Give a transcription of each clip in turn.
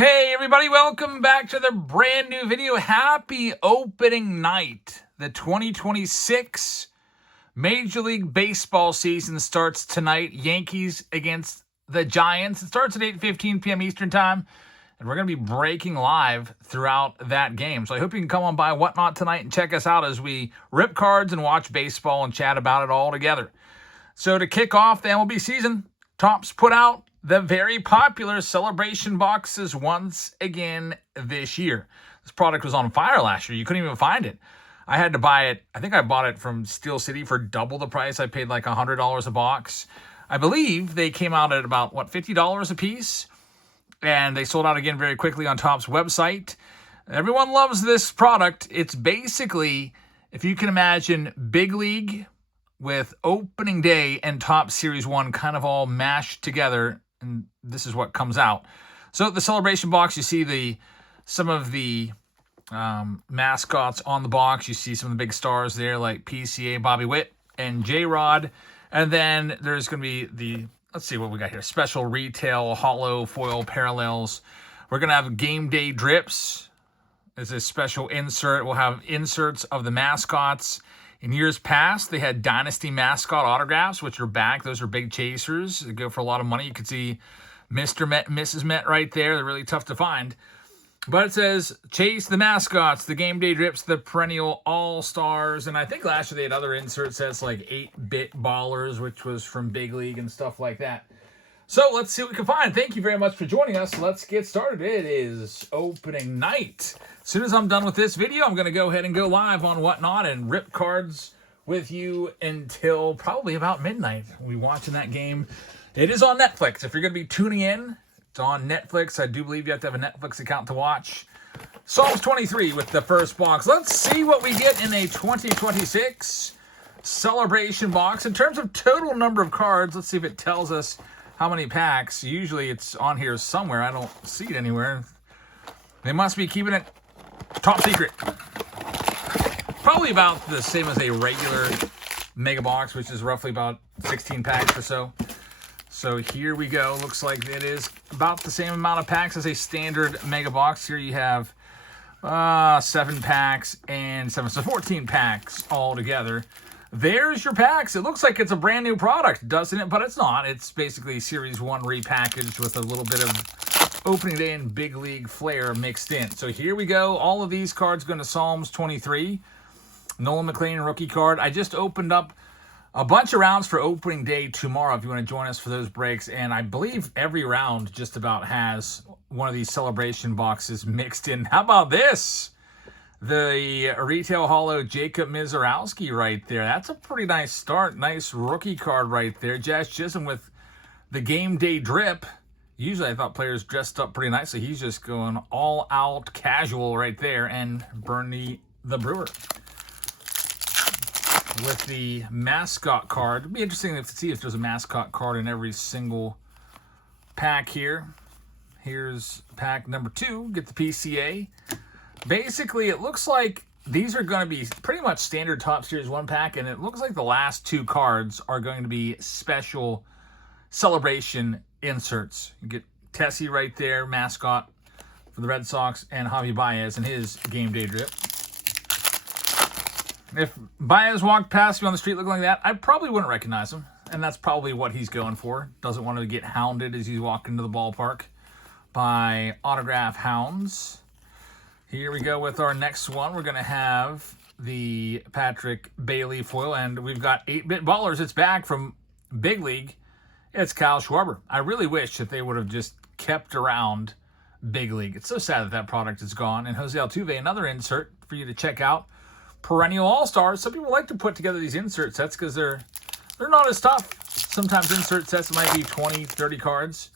Hey everybody, welcome back to the brand new video. Happy opening night. The 2026 Major League Baseball season starts tonight. Yankees against the Giants. It starts at 8:15 p.m. Eastern time, and we're going to be breaking live throughout that game. So I hope you can come on by Whatnot tonight and check us out as we rip cards and watch baseball and chat about it all together. So to kick off the MLB season, Topps put out the very popular celebration boxes once again this year. This product was on fire last year. You couldn't even find it. I had to buy it. I think I bought it from Steel City for double the price. I paid like $100 a box. I believe they came out at about, $50 a piece? And they sold out again very quickly on Topps website. Everyone loves this product. It's basically, if you can imagine, Big League with opening day and Topps Series 1 kind of all mashed together, and this is what comes out. So the celebration box, you see some of the mascots on the box. You see some of the big stars there like PCA, Bobby Witt, and J-Rod. And then there's going to be let's see what we got here, special retail, hollow, foil, parallels. We're going to have game day drips as a special insert. We'll have inserts of the mascots. In years past, they had Dynasty mascot autographs, which are back. Those are big chasers. They go for a lot of money. You can see Mr. Met, Mrs. Met right there. They're really tough to find. But it says, chase the mascots, the game day drips, the perennial all-stars. And I think last year they had other inserts that's like 8-bit ballers, which was from Big League and stuff like that. So let's see what we can find. Thank you very much for joining us. Let's get started. It is opening night. As soon as I'm done with this video, I'm going to go ahead and go live on Whatnot and rip cards with you until probably about midnight. We'll be watching that game. It is on Netflix. If you're going to be tuning in, it's on Netflix. I do believe you have to have a Netflix account to watch. Psalms 23 with the first box. Let's see what we get in a 2026 celebration box. In terms of total number of cards, let's see if it tells us how many packs. Usually it's on here somewhere. I don't see it anywhere. They must be keeping it top secret. Probably about the same as a regular mega box, which is roughly about 16 packs or so. So here we go. Looks like it is about the same amount of packs as a standard mega box. Here you have 7 packs and 7, so 14 packs all together. There's your packs. It looks like it's a brand new product, doesn't it? But it's not. It's basically Series 1 repackaged with a little bit of opening day and Big League flair mixed in. So here we go. All of these cards going to Psalms 23. Nolan McLean rookie card. I just opened up a bunch of rounds for opening day tomorrow if you want to join us for those breaks. And I believe every round just about has one of these celebration boxes mixed in. How about this? The retail hollow Jacob Mizorowski right there. That's a pretty nice start. Nice rookie card right there. Jazz Chisholm with the game day drip. Usually I thought players dressed up pretty nicely. He's just going all out casual right there. And Bernie the Brewer with the mascot card. It'd be interesting to see if there's a mascot card in every single pack here. Here's pack number 2. Get the PCA. Basically, it looks like these are going to be pretty much standard Topps Series 1 pack, and it looks like the last 2 cards are going to be special celebration inserts. You get Tessie right there, mascot for the Red Sox, and Javi Baez and his game day drip. If Baez walked past me on the street looking like that, I probably wouldn't recognize him, and that's probably what he's going for. Doesn't want to get hounded as he's walking to the ballpark by autograph hounds. Here we go with our next one. We're going to have the Patrick Bailey foil, and we've got 8-bit ballers. It's back from Big League. It's Kyle Schwarber. I really wish that they would have just kept around Big League. It's so sad that that product is gone. And Jose Altuve, another insert for you to check out. Perennial All-Stars. Some people like to put together these insert sets because they're not as tough. Sometimes insert sets might be 20, 30 cards.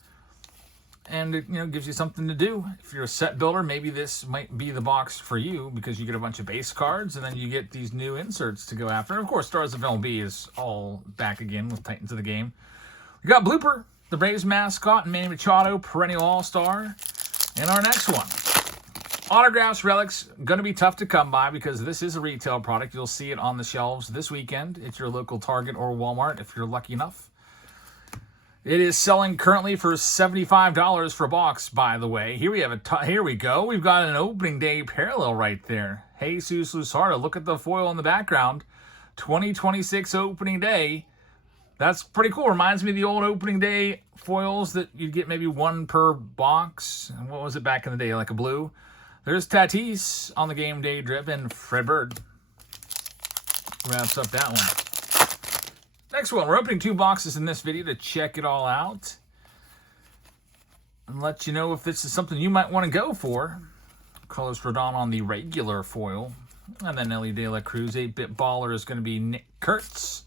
And it, gives you something to do. If you're a set builder, maybe this might be the box for you because you get a bunch of base cards and then you get these new inserts to go after. And of course, Stars of MLB is all back again with Titans of the Game. We got Blooper, the Braves mascot, and Manny Machado, perennial all-star. And our next one, autographs, relics, going to be tough to come by because this is a retail product. You'll see it on the shelves this weekend at your local Target or Walmart if you're lucky enough. It is selling currently for $75 for a box, by the way. Here we have here we go. We've got an opening day parallel right there. Jesus Luzardo. Look at the foil in the background. 2026 opening day. That's pretty cool. Reminds me of the old opening day foils that you'd get maybe one per box. And what was it back in the day? Like a blue. There's Tatis on the game day drip, and Fred Bird wraps up that one. Next one, we're opening 2 boxes in this video to check it all out and let you know if this is something you might want to go for. Colors for Don on the regular foil. And then Ellie De La Cruz, 8-bit baller, is going to be Nick Kurtz.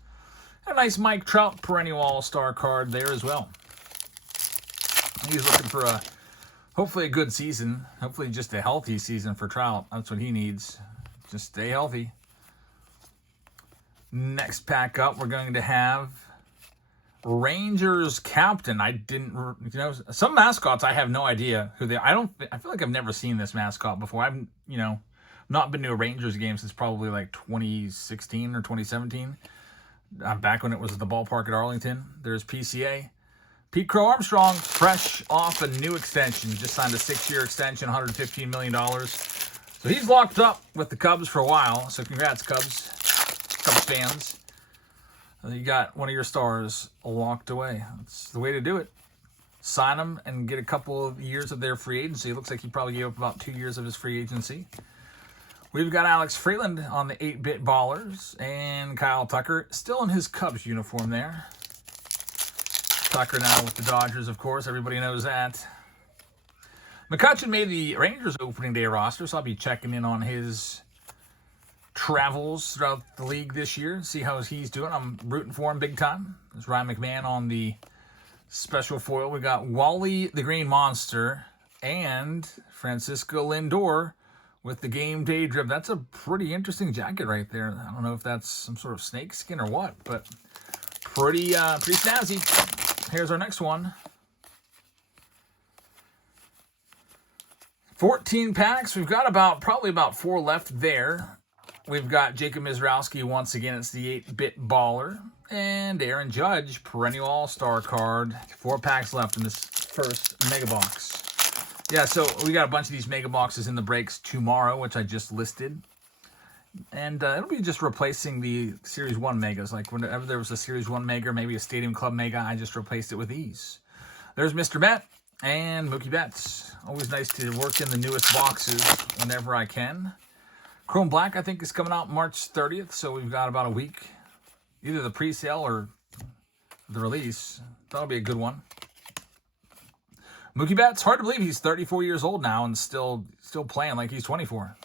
A nice Mike Trout perennial all-star card there as well. He's looking for hopefully a good season. Hopefully just a healthy season for Trout. That's what he needs. Just stay healthy. Next pack up, we're going to have Rangers captain. I didn't, some mascots I have no idea who they. I feel like I've never seen this mascot before. I've, not been to a Rangers game since probably like 2016 or 2017. Back when it was at the ballpark at Arlington. There's PCA. Pete Crow Armstrong, fresh off a new extension. Just signed a 6-year extension, $115 million. So he's locked up with the Cubs for a while. So congrats, Cubs fans. You got one of your stars locked away. That's the way to do it. Sign them and get a couple of years of their free agency. It looks like he probably gave up about 2 years of his free agency. We've got Alex Freeland on the 8-bit ballers, and Kyle Tucker still in his Cubs uniform there. Tucker now with the Dodgers, of course. Everybody knows that. McCutchen made the Rangers opening day roster, so I'll be checking in on his travels throughout the league this year. See how he's doing. I'm rooting for him big time. There's Ryan McMahon on the special foil. We got Wally the Green Monster and Francisco Lindor with the game day drip. That's a pretty interesting jacket right there. I don't know if that's some sort of snake skin or what, but pretty snazzy. Here's our next one. 14 packs. We've got probably about 4 left there. We've got Jacob Mizrowski once again. It's the 8-bit baller. And Aaron Judge, perennial all-star card. 4 packs left in this first mega box. Yeah, so we got a bunch of these mega boxes in the breaks tomorrow, which I just listed. And it'll be just replacing the Series 1 megas. Like whenever there was a Series 1 mega, or maybe a Stadium Club mega, I just replaced it with these. There's Mr. Bet and Mookie Betts. Always nice to work in the newest boxes whenever I can. Chrome Black, I think, is coming out March 30th, so we've got about a week. Either the pre-sale or the release. That'll be a good one. Mookie Betts, hard to believe he's 34 years old now and still playing like he's 24.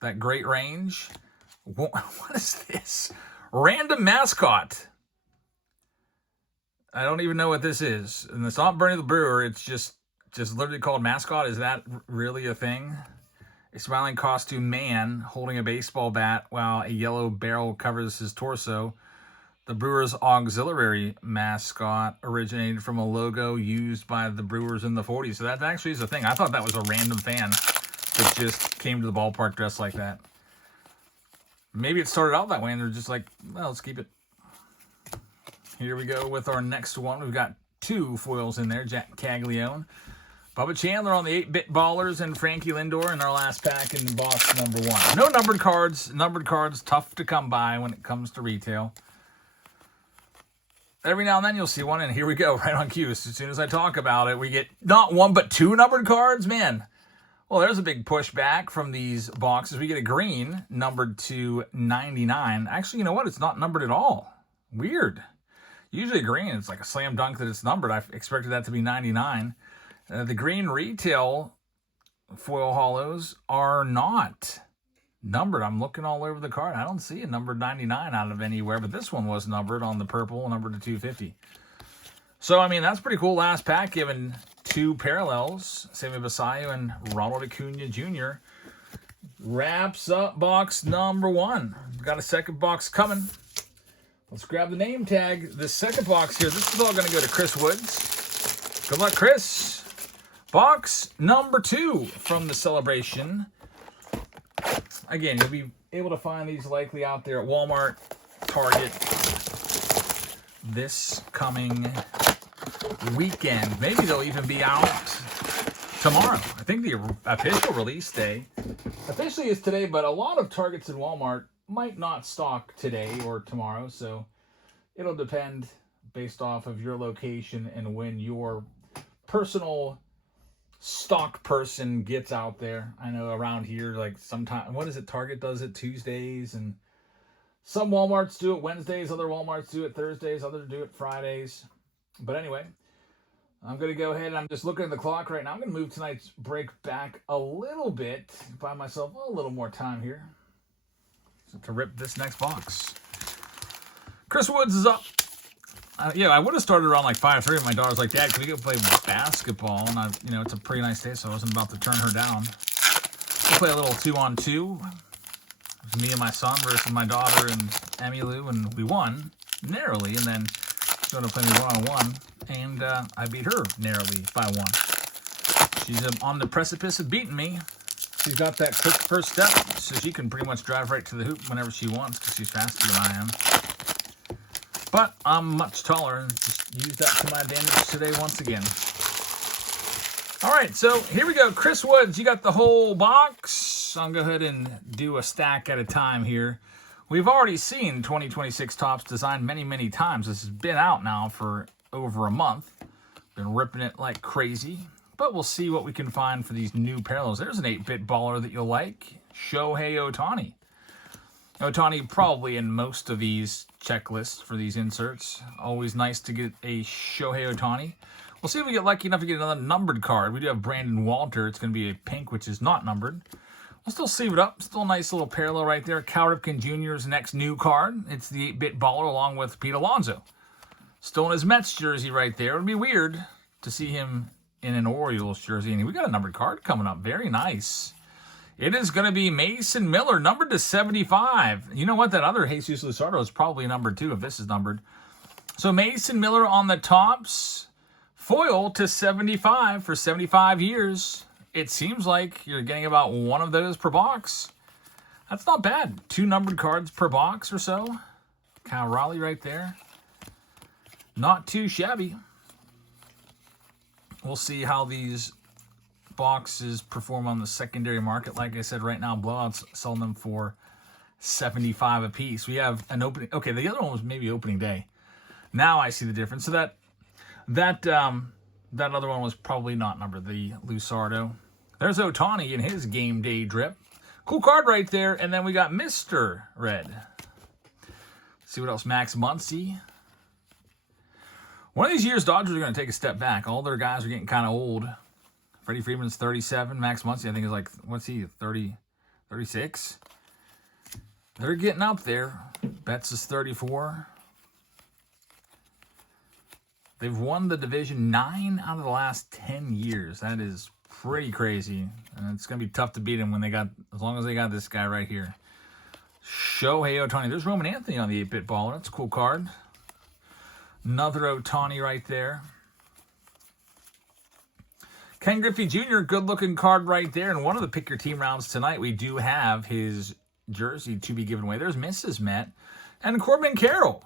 That great range. What is this? Random mascot. I don't even know what this is. And it's not Bernie the Brewer. It's just literally called mascot. Is that really a thing? A smiling costume man holding a baseball bat while a yellow barrel covers his torso. The Brewers' auxiliary mascot originated from a logo used by the Brewers in the 40s. So that actually is a thing. I thought that was a random fan that just came to the ballpark dressed like that. Maybe it started out that way and they're just like, well, let's keep it. Here we go with our next one. We've got 2 foils in there. Jack Caglione. Bubba Chandler on the 8-bit ballers, and Frankie Lindor in our last pack in box number 1. No numbered cards. Numbered cards, tough to come by when it comes to retail. Every now and then you'll see one, and here we go, right on cue. As soon as I talk about it, we get not 1 but 2 numbered cards. Man, well, there's a big pushback from these boxes. We get a green numbered to 99. Actually, you know what? It's not numbered at all. Weird. Usually green, it's like a slam dunk that it's numbered. I expected that to be 99. The green retail foil hollows are not numbered. I'm looking all over the card. I don't see a numbered 99 out of anywhere, but this one was numbered on the purple, numbered to 250. So, I mean, that's pretty cool. Last pack, given 2 parallels. Sammy Basayo and Ronald Acuna Jr. wraps up box number 1. We've got a second box coming. Let's grab the name tag. The second box here, this is all going to go to Chris Woods. Good luck, Chris. Box number 2 from the celebration. Again, you'll be able to find these likely out there at Walmart, Target, this coming weekend. Maybe they'll even be out tomorrow. I think the official release day officially is today, but a lot of Targets and Walmart might not stock today or tomorrow, so it'll depend based off of your location and when your personal stock person gets out there. I know around here, like sometimes, what is it? Target does it Tuesdays, and some Walmarts do it Wednesdays, other Walmarts do it Thursdays, others do it Fridays. But anyway, I'm going to go ahead and I'm just looking at the clock right now. I'm going to move tonight's break back a little bit, buy myself a little more time here to rip this next box. Chris Woods is up. Yeah, I would have started around like 5:30, and my daughter's like, "Dad, can we go play basketball?" And it's a pretty nice day, so I wasn't about to turn her down. We'll play a little 2-on-2. It was me and my son versus my daughter and Emmylou, and we won narrowly. And then she's going to play me 1-on-1, and I beat her narrowly by 1. She's on the precipice of beating me. She's got that quick first step, so she can pretty much drive right to the hoop whenever she wants because she's faster than I am. But I'm much taller and just use that to my advantage today once again. All right, so here we go. Chris Woods, you got the whole box. I'll go ahead and do a stack at a time here. We've already seen 2026 Topps designed many, many times. This has been out now for over a month. Been ripping it like crazy. But we'll see what we can find for these new parallels. There's an 8-bit baller that you'll like. Shohei Ohtani. Ohtani probably in most of these checklists for these inserts. Always nice to get a Shohei Ohtani. We'll see if we get lucky enough to get another numbered card. We do have Brandon Walter. It's going to be a pink, which is not numbered. We'll still save it up. Still a nice little parallel right there. Cal Ripken Jr.'s next new card. It's the 8-bit baller along with Pete Alonso. Still in his Mets jersey right there. It would be weird to see him in an Orioles jersey. And we got a numbered card coming up. Very nice. It is going to be Mason Miller, numbered to 75. You know what? That other Jesus Luzardo is probably numbered too, if this is numbered. So Mason Miller on the Topps. Foil to 75 for 75 years. It seems like you're getting about one of those per box. That's not bad. 2 numbered cards per box or so. Kyle Raleigh right there. Not too shabby. We'll see how these boxes perform on the secondary market. Like I said, right now, blowouts selling them for $75 a piece. We have an opening. Okay, the other one was maybe opening day. Now I see the difference. So that other one was probably not numbered, the Luzardo. There's Ohtani in his game day drip. Cool card right there. And then we got Mr. Red. See what else? Max Muncy. One of these years, Dodgers are going to take a step back. All their guys are getting kind of old. Freddie Freeman's 37. Max Muncy, I think, is like, what's he, 30, 36? They're getting up there. Betts is 34. They've won the division 9 out of the last 10 years. That is pretty crazy. And it's going to be tough to beat them when as long as they got this guy right here. Shohei Ohtani. There's Roman Anthony on the 8-bit baller. That's a cool card. Another Ohtani right there. Ken Griffey Jr., good-looking card right there. And one of the Pick Your Team rounds tonight, we do have his jersey to be given away. There's Mrs. Met. And Corbin Carroll.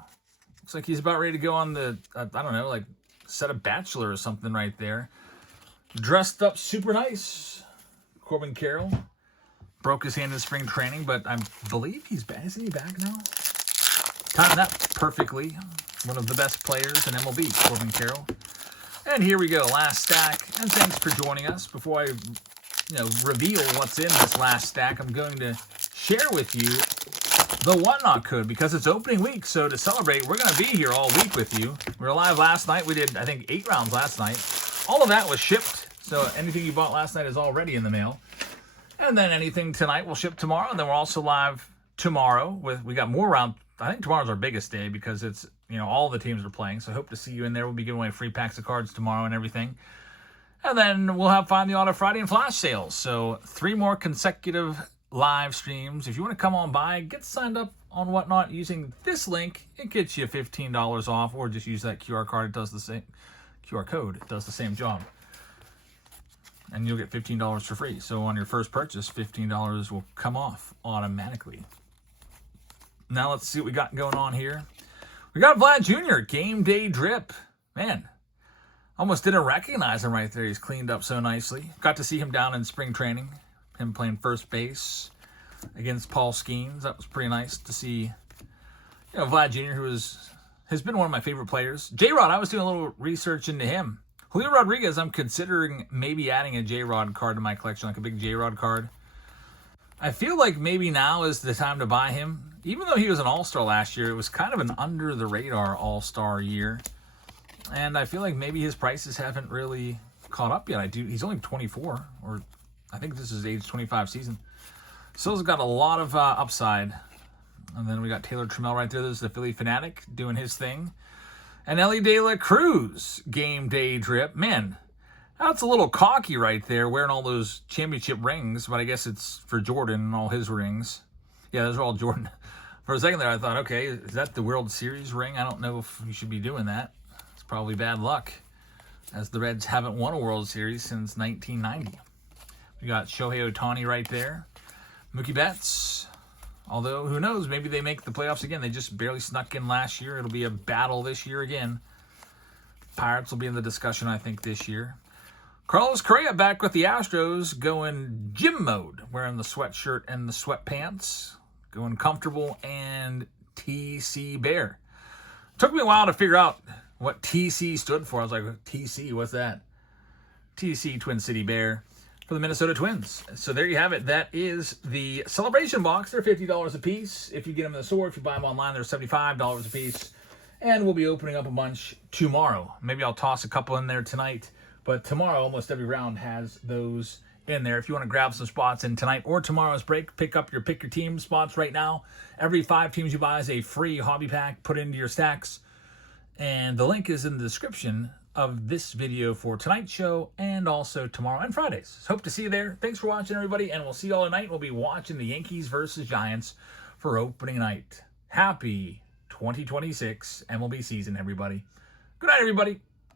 Looks like he's about ready to go on the, I don't know, like set a Bachelor or something right there. Dressed up super nice. Corbin Carroll. Broke his hand in spring training, but I believe he's back. Isn't he back now? Timed that perfectly. One of the best players in MLB, Corbin Carroll. And here we go, last stack. And thanks for joining us. Before I reveal what's in this last stack, I'm going to share with you the Whatnot code because it's opening week. So to celebrate, we're going to be here all week with you. We were live last night. We did, I think, 8 rounds last night. All of that was shipped. So anything you bought last night is already in the mail. And then anything tonight will ship tomorrow. And then we're also live tomorrow. We got more rounds. I think tomorrow's our biggest day because it's, all the teams are playing. So I hope to see you in there. We'll be giving away free packs of cards tomorrow and everything. And then we'll have Find the Auto Friday and flash sales. So 3 more consecutive live streams. If you want to come on by, get signed up on Whatnot using this link. It gets you $15 off, or just use that QR card. It does the same QR code. It does the same job. And you'll get $15 for free. So on your first purchase, $15 will come off automatically. Now let's see what we got going on here. We got Vlad Jr. Game Day Drip. Man, Almost didn't recognize him right there. He's cleaned up so nicely. Got to see him down in spring training. Him playing first base against Paul Skeens. That was pretty nice to see. Vlad Jr., who has been one of my favorite players. J-Rod, I was doing a little research into him. Julio Rodriguez, I'm considering maybe adding a J-Rod card to my collection, like a big J-Rod card. I feel like maybe now is the time to buy him. Even though he was an all-star last year, it was kind of an under-the-radar all-star year. And I feel like maybe his prices haven't really caught up yet. He's only 24, or I think this is age 25 season. Still's got a lot of upside. And then we got Taylor Trammell right there. This is the Philly Fanatic doing his thing. And Ellie De La Cruz game day drip. Man, that's a little cocky right there, wearing all those championship rings. But I guess it's for Jordan and all his rings. Yeah, those are all Jordan. For a second there, I thought, okay, is that the World Series ring? I don't know if you should be doing that. It's probably bad luck, as the Reds haven't won a World Series since 1990. We got Shohei Ohtani right there. Mookie Betts. Although, who knows, maybe they make the playoffs again. They just barely snuck in last year. It'll be a battle this year again. Pirates will be in the discussion, I think, this year. Carlos Correa back with the Astros, going gym mode, wearing the sweatshirt and the sweatpants, going comfortable, and TC Bear. Took me a while to figure out what TC stood for. I was like, TC, what's that? TC, Twin City Bear, for the Minnesota Twins. So there you have it. That is the celebration box. They're $50 a piece. If you get them in the store, if you buy them online, they're $75 a piece. And we'll be opening up a bunch tomorrow. Maybe I'll toss a couple in there tonight. But tomorrow, almost every round has those in there. If you want to grab some spots in tonight or tomorrow's break, pick your team spots right now. Every 5 teams you buy is a free hobby pack put into your stacks. And the link is in the description of this video for tonight's show and also tomorrow and Fridays. Hope to see you there. Thanks for watching, everybody, and we'll see you all tonight. We'll be watching the Yankees versus Giants for opening night. Happy 2026 MLB season, everybody. Good night, everybody.